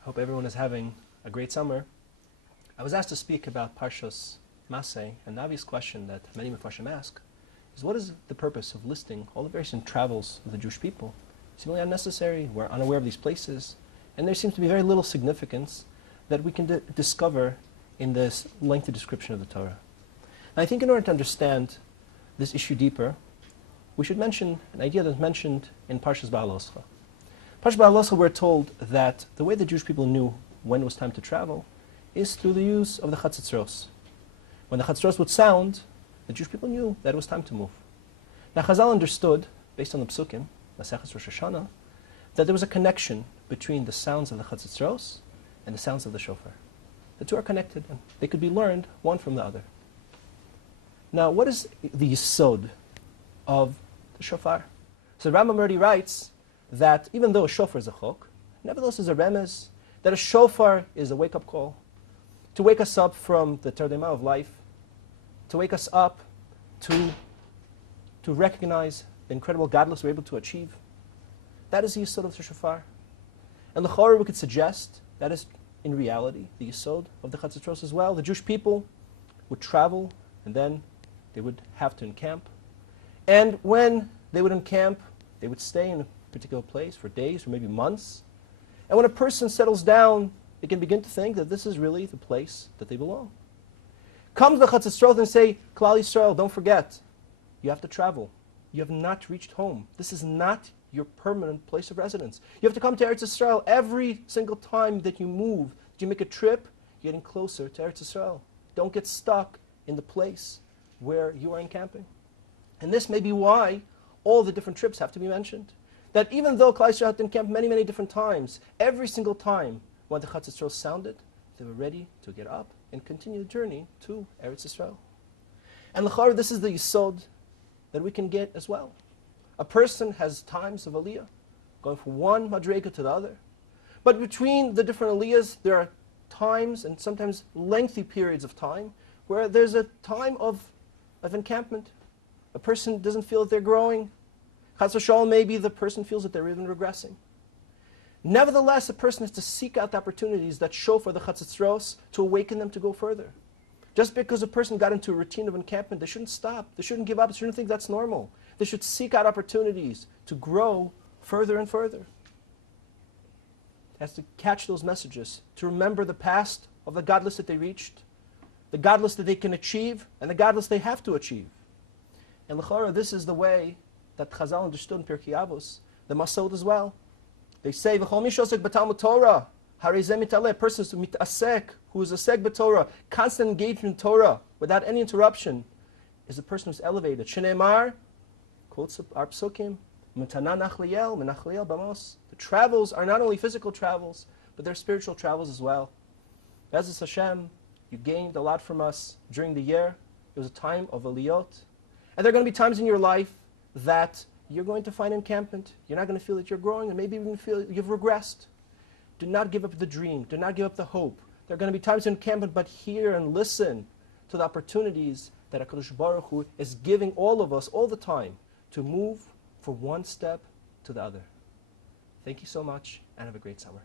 I hope everyone is having a great summer. I was asked to speak about Parshos Masei, and the obvious question that many Mefarshim ask is, what is the purpose of listing all the various travels of the Jewish people? Seemingly unnecessary, we're unaware of these places, and there seems to be very little significance that we can discover in this lengthy description of the Torah. And I think in order to understand this issue deeper, we should mention an idea that's mentioned in Parshas Ba'aloscha. Parshas Ba'aloscha, we're told that the way the Jewish people knew when it was time to travel is through the use of the chatzitzros. When the chatzitzros would sound, the Jewish people knew that it was time to move. Now Chazal understood, based on the Psukim, Masechus Rosh Hashanah, that there was a connection between the sounds of the chatzitzros and the sounds of the shofar. The two are connected, and they could be learned one from the other. Now, what is the yesod of the shofar? So the Rambam already writes that even though a shofar is a chok, nevertheless there's a remez that a shofar is a wake-up call to wake us up from the terdema of life, to wake us up to recognize the incredible godless we're able to achieve. That is the yesod of the shofar. And l'chorah we could suggest that is in reality the yesod of the chatzitzros as well. The Jewish people would travel and then they would have to encamp. And when they would encamp, they would stay in a particular place for days or maybe months. And when a person settles down, they can begin to think that this is really the place that they belong. Come to the chatzitzros and say, Klal Yisrael, don't forget, you have to travel. You have not reached home. This is not your permanent place of residence. You have to come to Eretz Yisrael every single time that you move, that you make a trip, you're getting closer to Eretz Yisrael. Don't get stuck in the place where you are encamping. And this may be why all the different trips have to be mentioned. That even though Klal Yisrael had to encamp many, many different times, every single time when the chatzitzros sounded, they were ready to get up and continue the journey to Eretz Yisrael. And l'chorah, this is the yesod that we can get as well. A person has times of aliyah, going from one madrega to the other. But between the different aliyahs, there are times, and sometimes lengthy periods of time, where there's a time of encampment. A person doesn't feel that they're growing. Chas v'shalom, maybe the person feels that they're even regressing. Nevertheless, a person has to seek out the opportunities that show for the chatzitzros to awaken them to go further. Just because a person got into a routine of encampment, they shouldn't stop. They shouldn't give up. They shouldn't think that's normal. They should seek out opportunities to grow further and further. It has to catch those messages, to remember the past of the godless that they reached, the godless that they can achieve, and the godless they have to achieve. And l'chorah, this is the way that Chazal understood in Pirkei Avos, the Matot as well. They say, V'chol mi shosek b'talmud Torah, harei zeh mitaleh, a person who is asek b'Torah, constant engagement in Torah, without any interruption, is a person who's elevated. Shneimar, quotes our psukim, M'tana nachliel, menachliel bamos. The travels are not only physical travels, but they're spiritual travels as well. Be'ezus Hashem, you gained a lot from us during the year. It was a time of aliyot. And there are going to be times in your life that you're going to find encampment. You're not going to feel that you're growing, and maybe even feel you've regressed. Do not give up the dream. Do not give up the hope. There are going to be times in encampment, but hear and listen to the opportunities that HaKadosh Baruch Hu is giving all of us all the time to move from one step to the other. Thank you so much, and have a great summer.